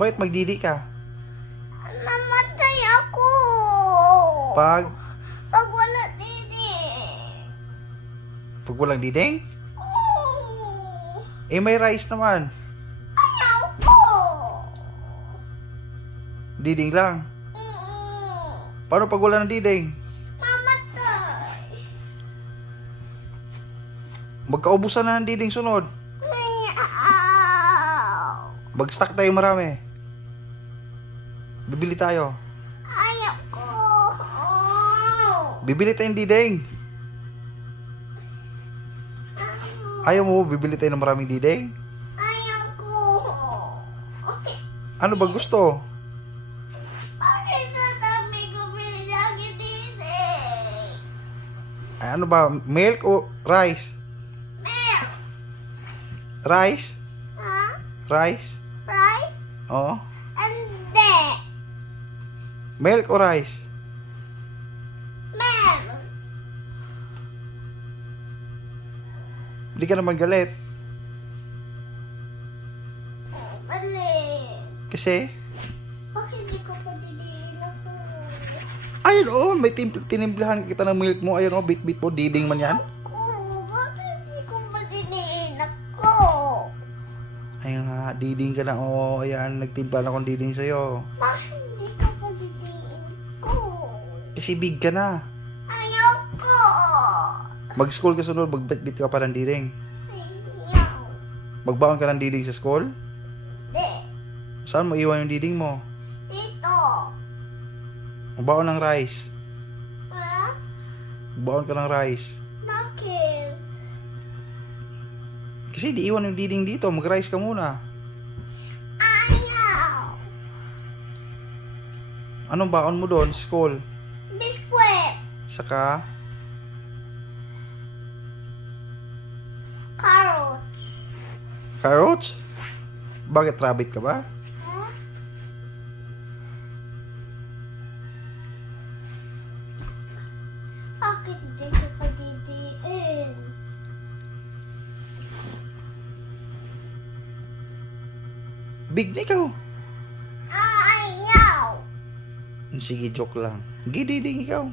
Bakit magdidi ka? Namatay ako. Pag wala didi. Pag walang diding? Oh, Eh, may rice naman. ayaw ko. Diding lang. Mm-mm. Paano pag wala ng diding? Mamatay. Magkaubusan na ng diding sunod. Ayaw. Mag-stock tayo marami. Bibili tayo. Ayaw ko. Bibili tayong diding. Ayaw mo, bibili tayo ng maraming diding? Ayaw ko. Okay. Ano ba gusto? Bakit natami ko pinilagi didi? Ay, ano ba? Milk o rice? Milk. Rice? Ha? Rice? Rice? Oo. Hindi. Milk o rice? Milk. Hindi ka naman galit. Balik. Kasi, Bakit di ko pa didiin ako? ayun oh, may tinimplahan kita ng milk mo. Ayun oh, bit-bit mo, diding man yan. Bakit di ko pa didiin ako? Ayun nga, diding ka na. Oh, ayan, nagtimpla na akong diding sa'yo. Bakit di ko pa didiin ko? Kasi big ka na. Ayaw ko. Mag-school ka sunod, mag-bit-bit ka pa ng diding. Ayaw. Magbaon ka ng diding sa school? Di. Saan mo iwan yung diding mo? Dito. Magbaon ng rice. Ha? Magbaon ka ng rice. Bakit? Kasi di iwan yung diding dito, mag-rice ka muna. Ayaw. Anong baon mo doon? School. Biskwit. Saka, Carrot. carrots? Bakit rabbit ka ba? Ha? Bakit di ko pa didiin? Big na ikaw. Ayaw. Sige, joke lang. Gididing ikaw.